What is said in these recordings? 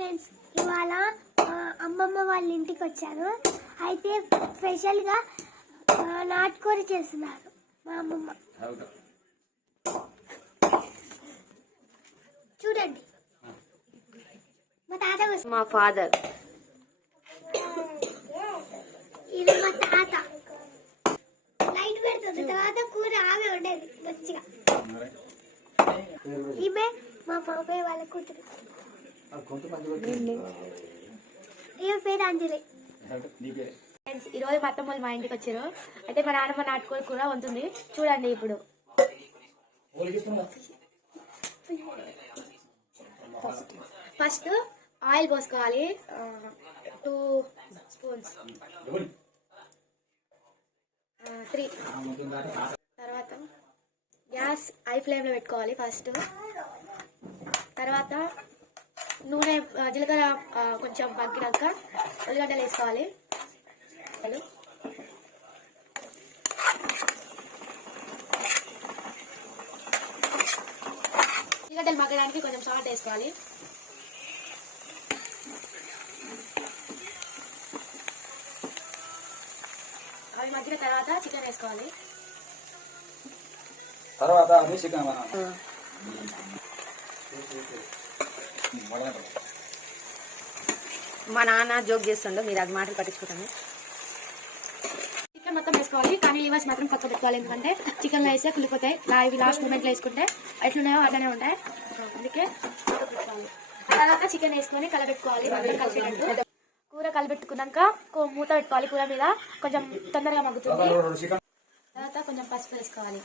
Friends ఇవాళ అమ్మమ్మ వాళ్ళ ఇంటికి వచ్చాను అయితే స్పెషల్గా ఆ, నాటుకోడి చేస్తున్నారు మా అమ్మమ్మ. చూడండి. మా తాత మా ఫాదర్ ఇది మా తాత. లైట్ పెడుతుంది. తర్వాత కూర ఆమె ఉండేది మంచిగా. ఈమె మా బాబాయ్ వాళ్ళ కూతురు. ఈరోజు మా అత్తమ్మ వాళ్ళు మా ఇంటికి వచ్చారు. అయితే మా నాన్నమ్మ నాటుకోడి కూర ఉంటుంది చూడండి ఇప్పుడు. ఫస్ట్ ఆయిల్ పోసుకోవాలి. Two spoons. త్రీ. తర్వాత గ్యాస్ హై ఫ్లేమ్లో పెట్టుకోవాలి ఫస్ట్. తర్వాత నూనె జీలకర్ర కొంచెం మగ్గినాక ఉల్లిగడ్డలు వేసుకోవాలి. ఉల్లిగడ్డలు. మగ్గడానికి కొంచెం సాల్ట్ వేసుకోవాలి. అవి మగ్గిన తర్వాత చికెన్ వేసుకోవాలి. తర్వాత అది చికెన్ మా నాన్న జోక్ చేస్తుండో మీరు అది మాటలు పట్టించుకుంటాను చికెన్ మొత్తం వేసుకోవాలి కానీ లివర్స్ మాత్రం పక్క పెట్టుకోవాలి ఎందుకంటే చికెన్లో వేస్తే కుళ్ళిపోతాయి. లా- ఇవి లాస్ట్ మూమెంట్లో వేసుకుంటే ఎట్లున్నాయో అట్లనే ఉంటాయి. అందుకే తర్వాత చికెన్ వేసుకొని కలబెట్టుకోవాలి కలిసేటట్టు. కూర కలిపెట్టుకున్నాక కూ- మూత పెట్టుకోవాలి కూర మీద. కొంచెం తొందరగా మగ్గుతుంది. చికెన్ తర్వాత కొంచెం పసుపు వేసుకోవాలి.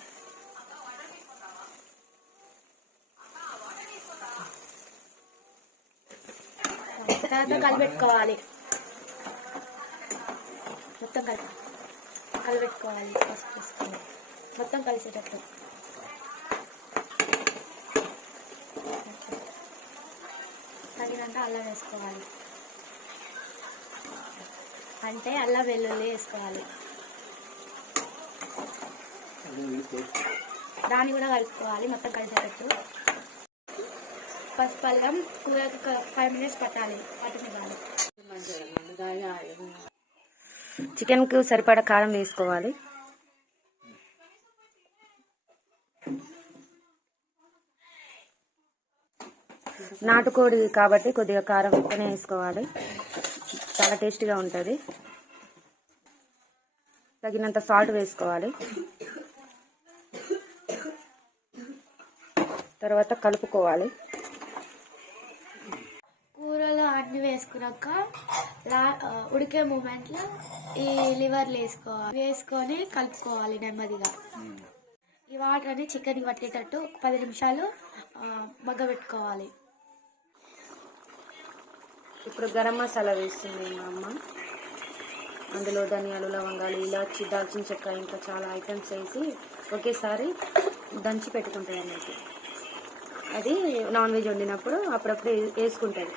తర్వాత కలిపెట్టుకోవాలి. మొత్తం కలిపి కలిపెట్టుకోవాలి పసుపు వేసుకొని మొత్తం కలిసేటట్టు. తగినంత అల్లం వేసుకోవాలి. అంటే అల్లం వెల్లుల్లి వేసుకోవాలి. దాన్ని కూడా కలుపుకోవాలి మొత్తం కలిసేటట్టు. పసుపు అల్లం కూరకు ఫైవ్ మినిట్స్ పట్టాలి. పట్టుకోవాలి చికెన్కు సరిపడా కారం వేసుకోవాలి. నాటుకోడి కాబట్టి కొద్దిగా కారం ఎక్కువనే వేసుకోవాలి. చాలా టేస్టీగా ఉంటుంది. తగినంత సాల్ట్ వేసుకోవాలి. తర్వాత కలుపుకోవాలి. వేసుకున్నాక లా ఆ, ఉడికే మూమెంట్లో ఈ లివర్లు వేసుకోవాలి వేసుకొని కలుపుకోవాలి నెమ్మదిగా. ఈ వాటర్ అని చికెన్ పట్టేటట్టు పది నిమిషాలు మగ్గబెట్టుకోవాలి. ఇప్పుడు గరం మసాలా వేస్తుంది మా అమ్మ. అందులో ధనియాలు లవంగాలు ఇలాచి దాల్చిన చెక్క ఇంకా చాలా ఐటమ్స్ వేసి ఒకేసారి దంచి పెట్టుకుంటుంది అన్నట్టు అది నాన్ వెజ్ వండినప్పుడు అప్పుడప్పుడు వేసుకుంటుంది